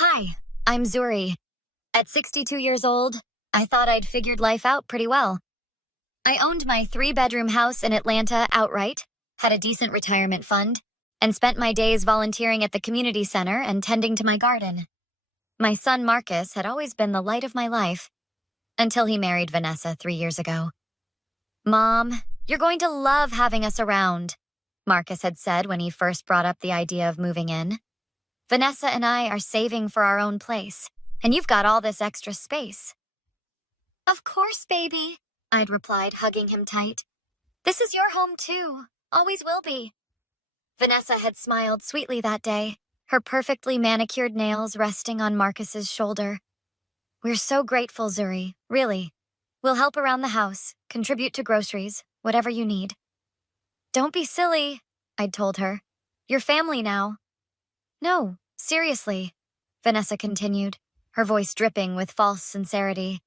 Hi, I'm Zuri. At 62 years old, I thought I'd figured life out pretty well. I owned my three-bedroom house in Atlanta outright, had a decent retirement fund, and spent my days volunteering at the community center and tending to my garden. My son Marcus had always been the light of my life, until he married Vanessa 3 years ago. Mom, you're going to love having us around, Marcus had said when he first brought up the idea of moving in. Vanessa and I are saving for our own place, and you've got all this extra space. Of course, baby, I'd replied, hugging him tight. This is your home too, always will be. Vanessa had smiled sweetly that day, her perfectly manicured nails resting on Marcus's shoulder. We're so grateful, Zuri, really. We'll help around the house, contribute to groceries, whatever you need. Don't be silly, I'd told her. You're family now. No, seriously, Vanessa continued, her voice dripping with false sincerity.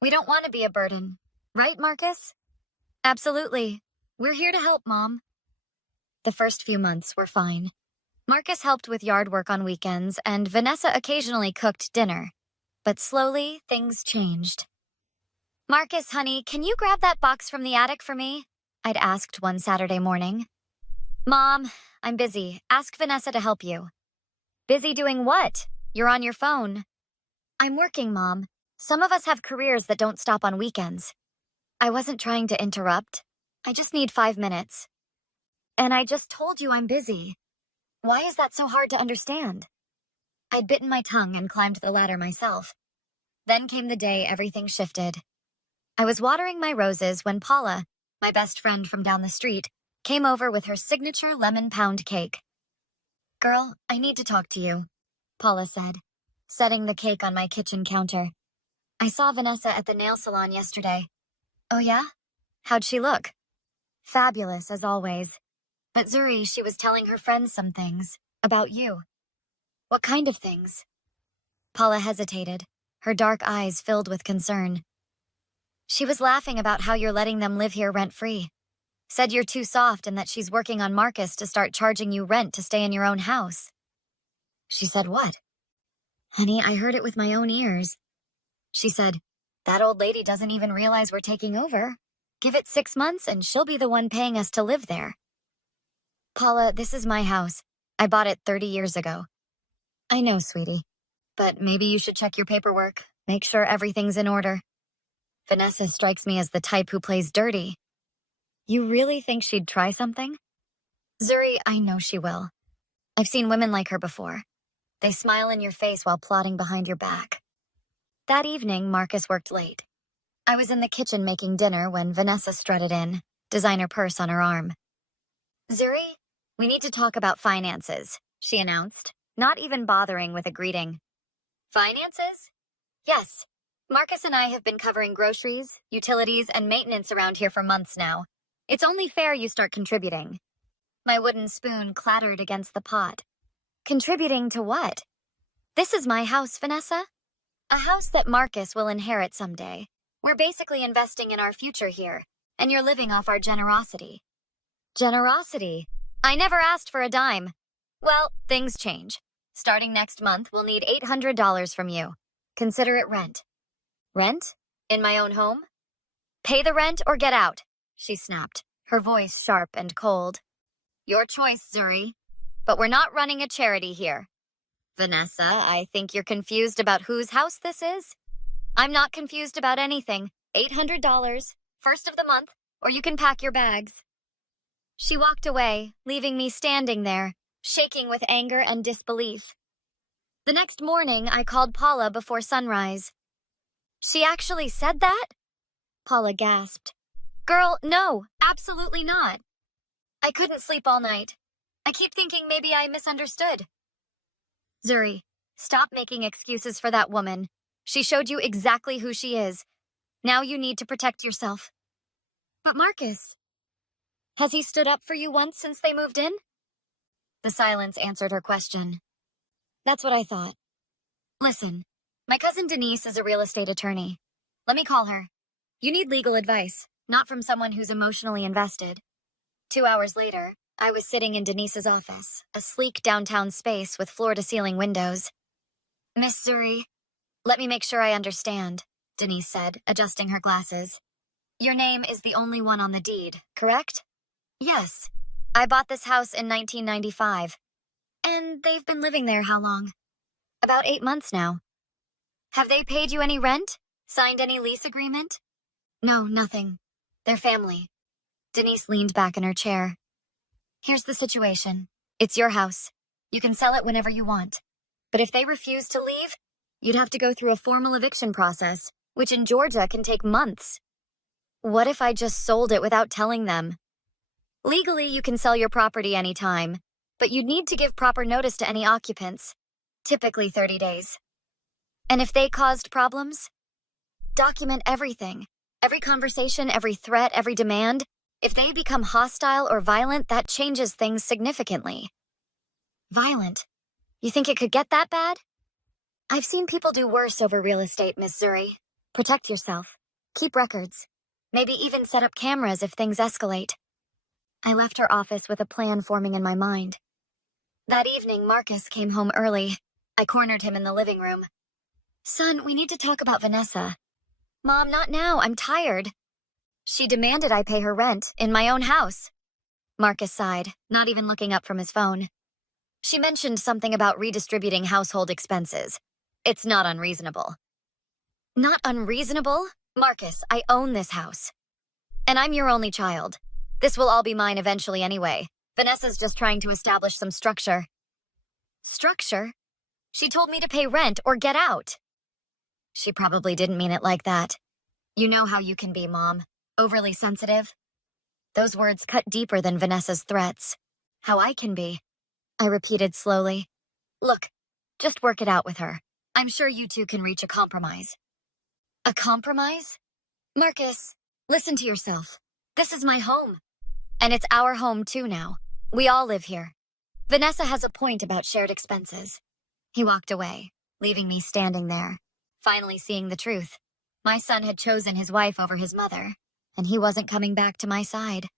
We don't want to be a burden, right, Marcus? Absolutely. We're here to help, Mom. The first few months were fine. Marcus helped with yard work on weekends, and Vanessa occasionally cooked dinner. But slowly, things changed. Marcus, honey, can you grab that box from the attic for me? I'd asked one Saturday morning. Mom, I'm busy. Ask Vanessa to help you. Busy doing what? You're on your phone. I'm working, Mom. Some of us have careers that don't stop on weekends. I wasn't trying to interrupt. I just need 5 minutes. And I just told you I'm busy. Why is that so hard to understand? I'd bitten my tongue and climbed the ladder myself. Then came the day everything shifted. I was watering my roses when Paula, my best friend from down the street, came over with her signature lemon pound cake. Girl, I need to talk to you, Paula said, setting the cake on my kitchen counter. I saw Vanessa at the nail salon yesterday. Oh yeah? How'd she look? Fabulous, as always. But Zuri, she was telling her friends some things. About you. What kind of things? Paula hesitated, her dark eyes filled with concern. She was laughing about how you're letting them live here rent-free. Said you're too soft and that she's working on Marcus to start charging you rent to stay in your own house. She said what? Honey, I heard it with my own ears. She said, that old lady doesn't even realize we're taking over. Give it 6 months and she'll be the one paying us to live there. Paula, this is my house. I bought it 30 years ago. I know, sweetie. But maybe you should check your paperwork. Make sure everything's in order. Vanessa strikes me as the type who plays dirty. You really think she'd try something? Zuri, I know she will. I've seen women like her before. They smile in your face while plotting behind your back. That evening, Marcus worked late. I was in the kitchen making dinner when Vanessa strutted in, designer purse on her arm. Zuri, we need to talk about finances, she announced, not even bothering with a greeting. Finances? Yes. Marcus and I have been covering groceries, utilities, and maintenance around here for months now. It's only fair you start contributing. My wooden spoon clattered against the pot. Contributing to what? This is my house, Vanessa. A house that Marcus will inherit someday. We're basically investing in our future here, and you're living off our generosity. Generosity? I never asked for a dime. Well, things change. Starting next month, we'll need $800 from you. Consider it rent. Rent? In my own home? Pay the rent or get out, she snapped, her voice sharp and cold. Your choice, Zuri. But we're not running a charity here. Vanessa, I think you're confused about whose house this is. I'm not confused about anything. $800, first of the month, or you can pack your bags. She walked away, leaving me standing there, shaking with anger and disbelief. The next morning, I called Paula before sunrise. She actually said that? Paula gasped. Girl, no, absolutely not. I couldn't sleep all night. I keep thinking maybe I misunderstood. Zuri, stop making excuses for that woman. She showed you exactly who she is. Now you need to protect yourself. But Marcus, has he stood up for you once since they moved in? The silence answered her question. That's what I thought. Listen, my cousin Denise is a real estate attorney. Let me call her. You need legal advice, not from someone who's emotionally invested. 2 hours later, I was sitting in Denise's office, a sleek downtown space with floor-to-ceiling windows. Miss Zuri, let me make sure I understand, Denise said, adjusting her glasses. Your name is the only one on the deed, correct? Yes. I bought this house in 1995. And they've been living there how long? About 8 months now. Have they paid you any rent? Signed any lease agreement? No, nothing. They're family. Denise leaned back in her chair. Here's the situation. It's your house. You can sell it whenever you want. But if they refuse to leave, you'd have to go through a formal eviction process, which in Georgia can take months. What if I just sold it without telling them? Legally, you can sell your property anytime, but you'd need to give proper notice to any occupants, typically 30 days. And if they caused problems, document everything. Every conversation, every threat, every demand. If they become hostile or violent, that changes things significantly. Violent? You think it could get that bad? I've seen people do worse over real estate, Miss Zuri. Protect yourself. Keep records. Maybe even set up cameras if things escalate. I left her office with a plan forming in my mind. That evening, Marcus came home early. I cornered him in the living room. Son, we need to talk about Vanessa. Mom, not now. I'm tired. She demanded I pay her rent in my own house. Marcus sighed, not even looking up from his phone. She mentioned something about redistributing household expenses. It's not unreasonable. Not unreasonable? Marcus, I own this house. And I'm your only child. This will all be mine eventually anyway. Vanessa's just trying to establish some structure. Structure? She told me to pay rent or get out. She probably didn't mean it like that. You know how you can be, Mom. Overly sensitive. Those words cut deeper than Vanessa's threats. How I can be. I repeated slowly. Look, just work it out with her. I'm sure you two can reach a compromise. A compromise? Marcus, listen to yourself. This is my home. And it's our home too now. We all live here. Vanessa has a point about shared expenses. He walked away, leaving me standing there, finally seeing the truth. My son had chosen his wife over his mother, and he wasn't coming back to my side.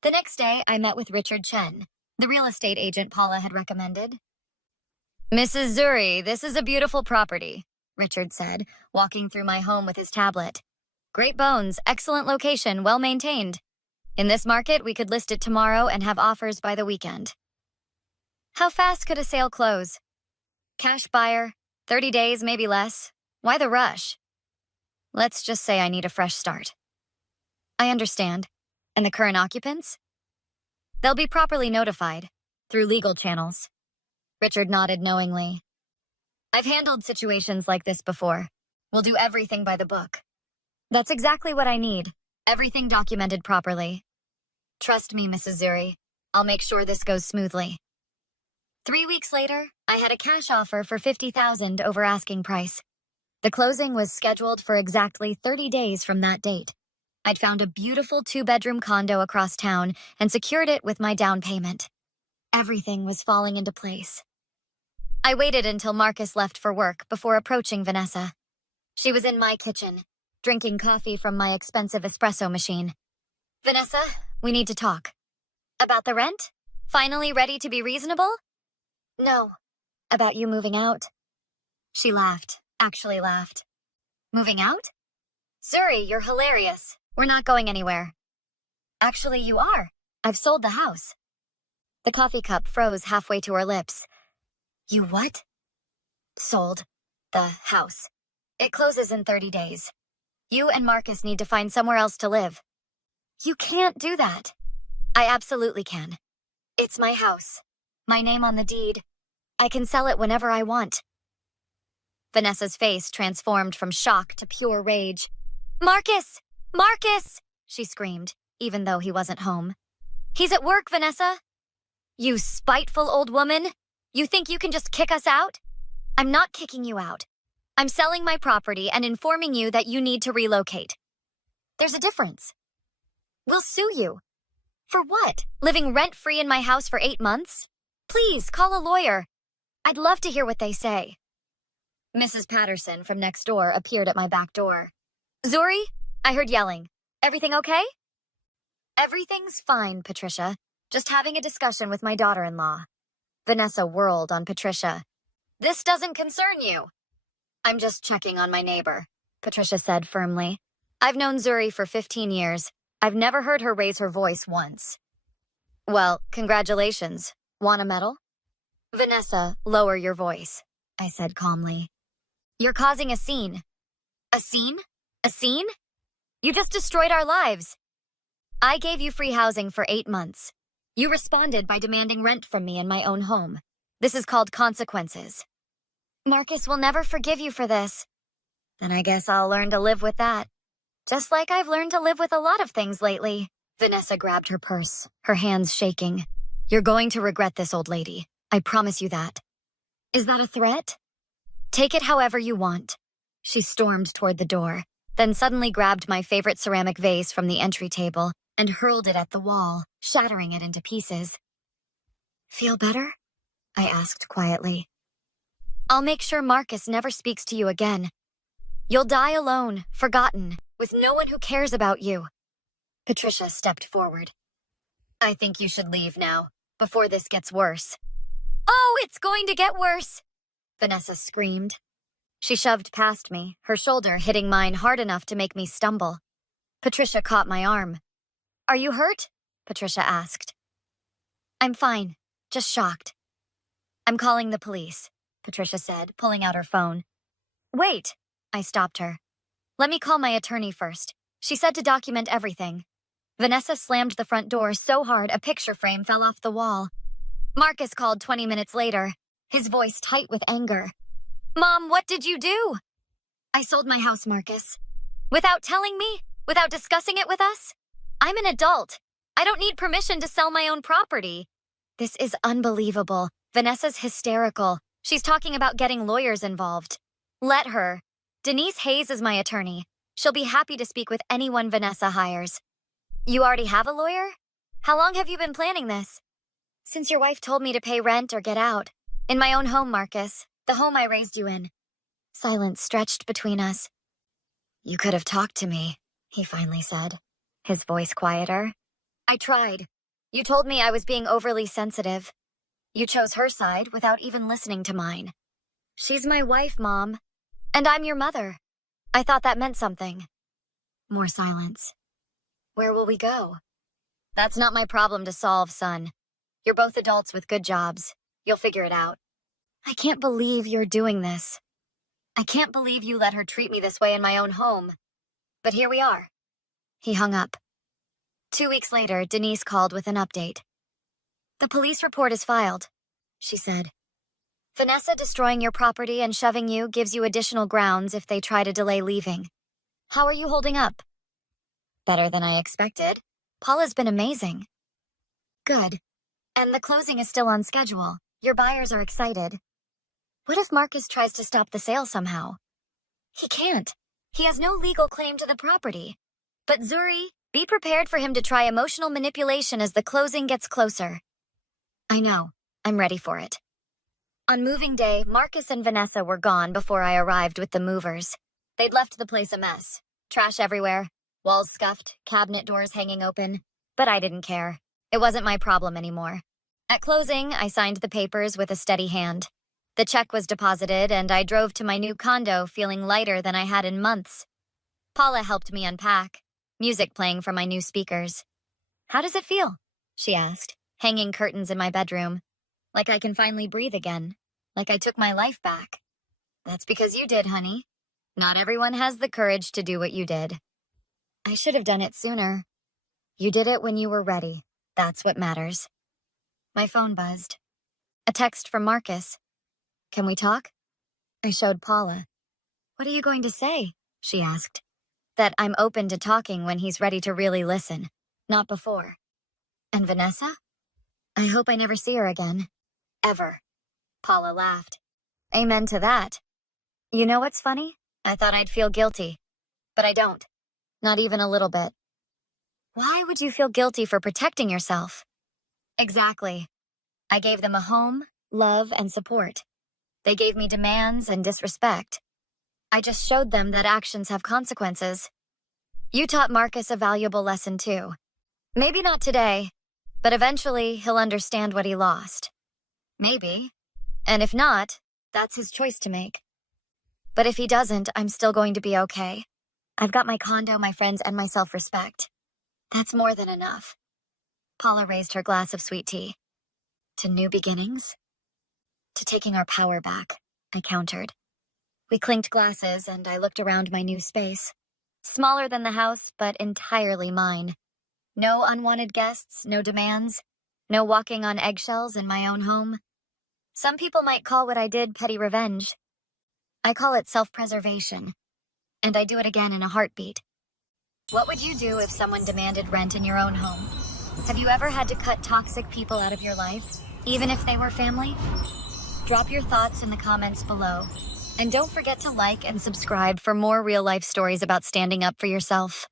The next day, I met with Richard Chen, the real estate agent Paula had recommended. Mrs. Zuri, this is a beautiful property, Richard said, walking through my home with his tablet. Great bones, excellent location, well maintained. In this market, we could list it tomorrow and have offers by the weekend. How fast could a sale close? Cash buyer, 30 days, maybe less. Why the rush? Let's just say I need a fresh start. I understand. And the current occupants? They'll be properly notified, through legal channels. Richard nodded knowingly. I've handled situations like this before. We'll do everything by the book. That's exactly what I need. Everything documented properly. Trust me, Mrs. Zuri. I'll make sure this goes smoothly. 3 weeks later, I had a cash offer for $50,000 over asking price. The closing was scheduled for exactly 30 days from that date. I'd found a beautiful 2-bedroom condo across town and secured it with my down payment. Everything was falling into place. I waited until Marcus left for work before approaching Vanessa. She was in my kitchen, drinking coffee from my expensive espresso machine. Vanessa, we need to talk. About the rent? Finally ready to be reasonable? No. About you moving out? She laughed, actually laughed. Moving out? Zuri, you're hilarious. We're not going anywhere. Actually, you are. I've sold the house. The coffee cup froze halfway to her lips. You what? Sold the house. It closes in 30 days. You and Marcus need to find somewhere else to live. You can't do that. I absolutely can. It's my house. My name on the deed. I can sell it whenever I want. Vanessa's face transformed from shock to pure rage. Marcus! Marcus! She screamed, even though he wasn't home. He's at work, Vanessa. You spiteful old woman. You think you can just kick us out? I'm not kicking you out. I'm selling my property and informing you that you need to relocate. There's a difference. We'll sue you. For what? Living rent-free in my house for 8 months? Please, call a lawyer. I'd love to hear what they say. Mrs. Patterson from next door appeared at my back door. Zuri, I heard yelling. Everything okay? Everything's fine, Patricia. Just having a discussion with my daughter-in-law. Vanessa whirled on Patricia. This doesn't concern you. I'm just checking on my neighbor, Patricia said firmly. I've known Zuri for 15 years. I've never heard her raise her voice once. Well, congratulations. Want a medal? Vanessa, lower your voice, I said calmly. You're causing a scene. A scene? A scene? You just destroyed our lives. I gave you free housing for 8 months. You responded by demanding rent from me in my own home. This is called consequences. Marcus will never forgive you for this. Then I guess I'll learn to live with that. Just like I've learned to live with a lot of things lately. Vanessa grabbed her purse, her hands shaking. You're going to regret this, old lady. I promise you that. Is that a threat? Take it however you want. She stormed toward the door, then suddenly grabbed my favorite ceramic vase from the entry table and hurled it at the wall, shattering it into pieces. Feel better? I asked quietly. I'll make sure Marcus never speaks to you again. You'll die alone, forgotten, with no one who cares about you. Patricia stepped forward. I think you should leave now, before this gets worse. Oh, it's going to get worse! Vanessa screamed. She shoved past me, her shoulder hitting mine hard enough to make me stumble. Patricia caught my arm. Are you hurt? Patricia asked. I'm fine, just shocked. I'm calling the police, Patricia said, pulling out her phone. Wait, I stopped her. Let me call my attorney first. She said to document everything. Vanessa slammed the front door so hard a picture frame fell off the wall. Marcus called 20 minutes later, his voice tight with anger. Mom, what did you do? I sold my house, Marcus. Without telling me? Without discussing it with us? I'm an adult. I don't need permission to sell my own property. This is unbelievable. Vanessa's hysterical. She's talking about getting lawyers involved. Let her. Denise Hayes is my attorney. She'll be happy to speak with anyone Vanessa hires. You already have a lawyer? How long have you been planning this? Since your wife told me to pay rent or get out. In my own home, Marcus. The home I raised you in. Silence stretched between us. You could have talked to me, he finally said, his voice quieter. I tried. You told me I was being overly sensitive. You chose her side without even listening to mine. She's my wife, Mom. And I'm your mother. I thought that meant something. More silence. Where will we go? That's not my problem to solve, son. You're both adults with good jobs. You'll figure it out. I can't believe you're doing this. I can't believe you let her treat me this way in my own home. But here we are. He hung up. 2 weeks later, Denise called with an update. The police report is filed, she said. Vanessa destroying your property and shoving you gives you additional grounds if they try to delay leaving. How are you holding up? Better than I expected. Paula's been amazing. Good. And the closing is still on schedule. Your buyers are excited. What if Marcus tries to stop the sale somehow? He can't. He has no legal claim to the property. But Zuri, be prepared for him to try emotional manipulation as the closing gets closer. I know. I'm ready for it. On moving day, Marcus and Vanessa were gone before I arrived with the movers. They'd left the place a mess. Trash everywhere, walls scuffed, cabinet doors hanging open. But I didn't care. It wasn't my problem anymore. At closing, I signed the papers with a steady hand. The check was deposited, and I drove to my new condo feeling lighter than I had in months. Paula helped me unpack, music playing from my new speakers. How does it feel? She asked, hanging curtains in my bedroom. Like I can finally breathe again. Like I took my life back. That's because you did, honey. Not everyone has the courage to do what you did. I should have done it sooner. You did it when you were ready. That's what matters. My phone buzzed. A text from Marcus. Can we talk? I showed Paula. What are you going to say? She asked. That I'm open to talking when he's ready to really listen. Not before. And Vanessa? I hope I never see her again. Ever. Paula laughed. Amen to that. You know what's funny? I thought I'd feel guilty. But I don't. Not even a little bit. Why would you feel guilty for protecting yourself? Exactly. I gave them a home, love, and support. They gave me demands and disrespect. I just showed them that actions have consequences. You taught Marcus a valuable lesson too. Maybe not today, but eventually he'll understand what he lost. Maybe. And if not, That's his choice to make. But if he doesn't, I'm still going to be okay. I've got my condo, my friends, and my self-respect. That's more than enough. Paula raised her glass of sweet tea. To new beginnings? To taking our power back, I countered. We clinked glasses, and I looked around my new space. Smaller than the house, but entirely mine. No unwanted guests, no demands, no walking on eggshells in my own home. Some people might call what I did petty revenge. I call it self-preservation, and I do it again in a heartbeat. What would you do if someone demanded rent in your own home? Have you ever had to cut toxic people out of your life, even if they were family? Drop your thoughts in the comments below. And don't forget to like and subscribe for more real-life stories about standing up for yourself.